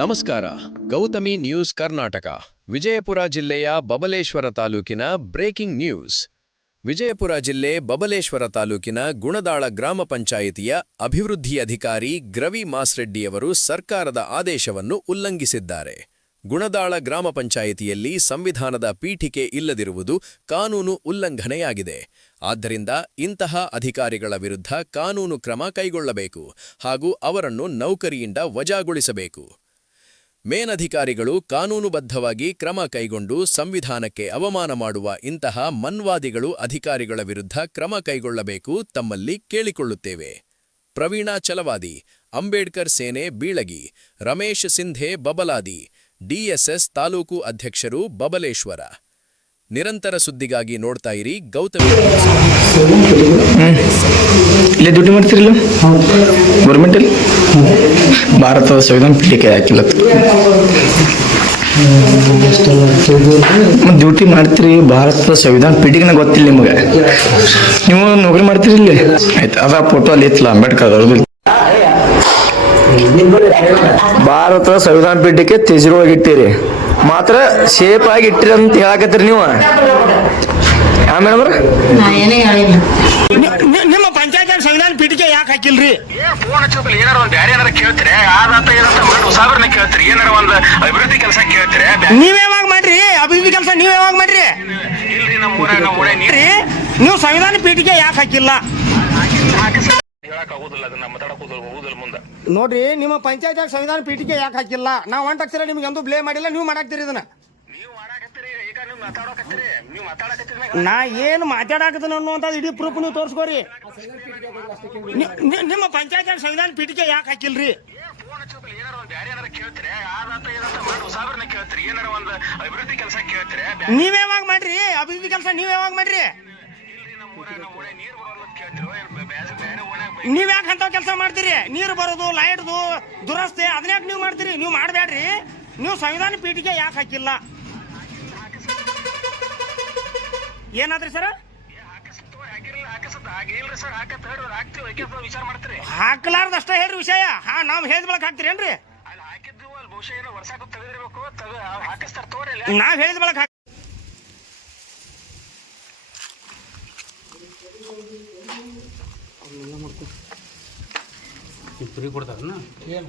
ನಮಸ್ಕಾರ. ಗೌತಮಿ ನ್ಯೂಸ್ ಕರ್ನಾಟಕ. ವಿಜಯಪುರ ಜಿಲ್ಲೆಯ ಬಬಲೇಶ್ವರ ತಾಲೂಕಿನ ಬ್ರೇಕಿಂಗ್ ನ್ಯೂಸ್. ವಿಜಯಪುರ ಜಿಲ್ಲೆ ಬಬಲೇಶ್ವರ ತಾಲೂಕಿನ ಗುಣದಾಳ ಗ್ರಾಮ ಪಂಚಾಯಿತಿಯ ಅಭಿವೃದ್ಧಿ ಅಧಿಕಾರಿ ಗ್ರವಿ ಮಾಸ್ರೆಡ್ಡಿಯವರು ಸರ್ಕಾರದ ಆದೇಶವನ್ನು ಉಲ್ಲಂಘಿಸಿದ್ದಾರೆ. ಗುಣದಾಳ ಗ್ರಾಮ ಪಂಚಾಯಿತಿಯಲ್ಲಿ ಸಂವಿಧಾನದ ಪೀಠಿಕೆ ಇಲ್ಲದಿರುವುದು ಕಾನೂನು ಉಲ್ಲಂಘನೆಯಾಗಿದೆ. ಆದ್ದರಿಂದ ಇಂತಹ ಅಧಿಕಾರಿಗಳ ವಿರುದ್ಧ ಕಾನೂನು ಕ್ರಮ ಕೈಗೊಳ್ಳಬೇಕು ಹಾಗೂ ಅವರನ್ನು ನೌಕರಿಯಿಂದ ವಜಾಗೊಳಿಸಬೇಕು. ಮೇನಧಿಕಾರಿಗಳು ಕಾನೂನುಬದ್ಧವಾಗಿ ಕ್ರಮ ಕೈಗೊಂಡು ಸಂವಿಧಾನಕ್ಕೆ ಅವಮಾನ ಮಾಡುವ ಇಂತಹ ಮನ್ವಾದಿಗಳು ಅಧಿಕಾರಿಗಳ ವಿರುದ್ಧ ಕ್ರಮ ಕೈಗೊಳ್ಳಬೇಕು ತಮ್ಮಲ್ಲಿ ಕೇಳಿಕೊಳ್ಳುತ್ತೇವೆ. ಪ್ರವೀಣ ಚಲವಾದಿ, ಅಂಬೇಡ್ಕರ್ ಸೇನೆ ಬೀಳಗಿ, ರಮೇಶ್ ಸಿಂಧೆ ಬಬಲಾದಿ, ಡಿಎಸ್ಎಸ್ ತಾಲೂಕು ಅಧ್ಯಕ್ಷರು ಬಬಲೇಶ್ವರ. ನಿರಂತರ ಸುದ್ದಿಗಾಗಿ ನೋಡ್ತಾ ಇರಿ ಗೌತಮಿ. ಇಲ್ಲೇ ಡ್ಯೂಟಿ ಮಾಡ್ತಿರಲ್ಲ ಗೌರ್ಮೆಂಟಲ್ಲಿ? ಭಾರತದ ಸಂವಿಧಾನ ಪೀಠಿಕೆ ಹಾಕಿಲ್ಲ. ಡ್ಯೂಟಿ ಮಾಡ್ತೀರಿ, ಭಾರತದ ಸಂವಿಧಾನ ಪೀಠಿಕೆನ ಗೊತ್ತಿಲ್ಲ ನಿಮಗೆ? ನೀವು ನೌಕರಿ ಮಾಡ್ತೀರಿ ಇಲ್ಲಿ? ಆಯ್ತು, ಅದ ಫೋಟೋ ಅಲ್ಲಿ ಇತ್ತಲ್ಲ ಅಂಬೇಡ್ಕರ್ ಅವ್ರದ್ದು. ಭಾರತದ ಸಂವಿಧಾನ ಪೀಠಕ್ಕೆ ತೆಜರೊಳಗೆ ಇಟ್ಟಿರಿ, ಮಾತ್ರ ಶೇಪ್ ಆಗಿ ಇಟ್ಟಿರಿ ಅಂತ ಹೇಳಕತ್ತೀರಿ ನೀವು. ಮೇಡಮ್ ನಿಮ್ಮ ಪಂಚಾಯತ್ ಸಂವಿಧಾನ ಪೀಠಿಕೆ ಯಾಕೆ ಹಾಕಿಲ್ರಿ? ಫೋನ್ ಹಚ್ಚೋಕಲ್ಲ ಏನಾರ ಒಂದು ಬ್ಯಾರೆ ಏನಾರ ಕೇಳ್ತೀರಿ, ಆದಂತ ಏನಂತ ಮಾಡಿ ಸಾಬ್ರನ್ನ ಕೇಳ್ತೀರಿ, ಏನಾರ ಒಂದು ಅಭಿವೃದ್ಧಿ ಕೆಲಸ ಕೇಳ್ತೀರಿ. ನೀವ್ ಯಾವಾಗ ಮಾಡ್ರಿ ಅಭಿವೃದ್ಧಿ ಕೆಲಸ? ನೀವ್ ಯಾವಾಗ ಮಾಡ್ರಿ? ಇಲ್ರಿ, ನಮ್ಮ ಊರಾಗ ನೀವು ಸಂವಿಧಾನ ಪೀಠಿಕೆ ಯಾಕೆ ಹಾಕಿಲ್ಲ? ಹೇಳಕ್ ಆಗುದಿಲ್ಲ, ಅದನ್ನ ಮಾತಾಡಕ್ ಹೋಗುದಿಲ್ಲ ಮುಂದೆ. ನೋಡ್ರಿ, ನಿಮ್ಮ ಪಂಚಾಯತ್ ಸಂವಿಧಾನ ಪೀಠಿಕೆ ಯಾಕೆ ಹಾಕಿಲ್ಲ? ನಾವು ಒಂದ್ ಅಕ್ಷರ ನಿಮ್ಗೆ ಎಂದೂ ಬ್ಲೇಮ್ ಮಾಡಿಲ್ಲ. ನೀವು ಮಾಡಾಕ್ತೀರಿ ಇದನ್ನ. ನೀವು ಮಾಡಾಕತ್ತೀರಿ, ಈಗ ನೀವು ಮಾತಾಡಕತ್ತೀರಿ, ನೀವು ಮಾತಾಡಕತ್ತೀರಿ. ನಾ ಏನು ಮಾತಾಡಕತ್ತೀನಿ ಅನ್ನುವಂಥದ್ದು ಇಡೀ ಪ್ರೂಫ್ ನೀವು ತೋರಿಸ್ಕೋರಿ. ನಿಮ್ಮ ಪಂಚಾಯತ್ ಸಂವಿಧಾನ ಪೀಠಿಕೆ ಯಾಕೆ ಹಾಕಿಲ್ರಿ? ಫೋನ್ ಹಚ್ಚೋಕಲ್ಲ ಏನಾರ ಒಂದು ಬ್ಯಾರೆ ಏನಾರ ಕೇಳ್ತೀರಿ, ಆದಂತ ಏನಂತ ಮಾಡಿ ಸಾಬ್ರನ್ನ ಕೇಳ್ತೀರಿ, ಏನಾರ ಒಂದು ಅಭಿವೃದ್ಧಿ ಕೆಲಸ ಕೇಳ್ತೀರಿ. ನೀವ್ ಯಾವಾಗ ಮಾಡ್ರಿ ಅಭಿವೃದ್ಧಿ ಕೆಲಸ? ನೀವ್ ಯಾವಾಗ ಮಾಡ್ರಿ? ಇಲ್ರಿ, ನಮ್ಮ ಊರಾಗ ಒಳ್ಳೆ ನೀರು ಬರೋಲ್ಲ ಅಂತ ಕೇಳ್ತೀರೋ, ಬೇರೆ ಓಣ್ಯಾಗ ನೀವ್ ಯಾಕೆ ಅಂತ ಕೆಲಸ ಮಾಡ್ತೀರಿ? ನೀರು ಬರೋದು, ಲೈಟ್ದು ದುರಸ್ತಿ ಅದನ್ಯಾಕೆ ನೀವು ಮಾಡ್ತೀರಿ? ನೀವು ಮಾಡಬೇಡ್ರಿ. ನೀವು ಸಂವಿಧಾನ ಪೀಠಿಕೆ ಯಾಕೆ ಹಾಕಿಲ್ಲ? ಏನಾದ್ರಿ ಸರ್? ವಿಚಾರ ಮಾಡ್ತೀರಿ, ಹಾಕ್ಲಾರ್ದ ಅಷ್ಟೇ ಹೇಳ್ರಿ ವಿಷಯ. ನಾವು ಹೇಳಿದ ಬಳಕ ಹಾಕ್ತಿರೇನ್ರಿ? ಅಲ್ಲಿ ಹಾಕಿದ್ದು ಅಲ್ಲಿ ಬಹುಶಃ ಏನೋ ವರ್ಷಕ್ಕೆ ತೆಗೆದಿರ್ಬೇಕು, ಹಾಕಿಸ್ತಾರ ತೋರಿ. ನಾವ್ ಹೇಳಿದ ಬಳಕ ಫ್ರೀ ಕೊಡ್ತಾರನ್ನ ಏನು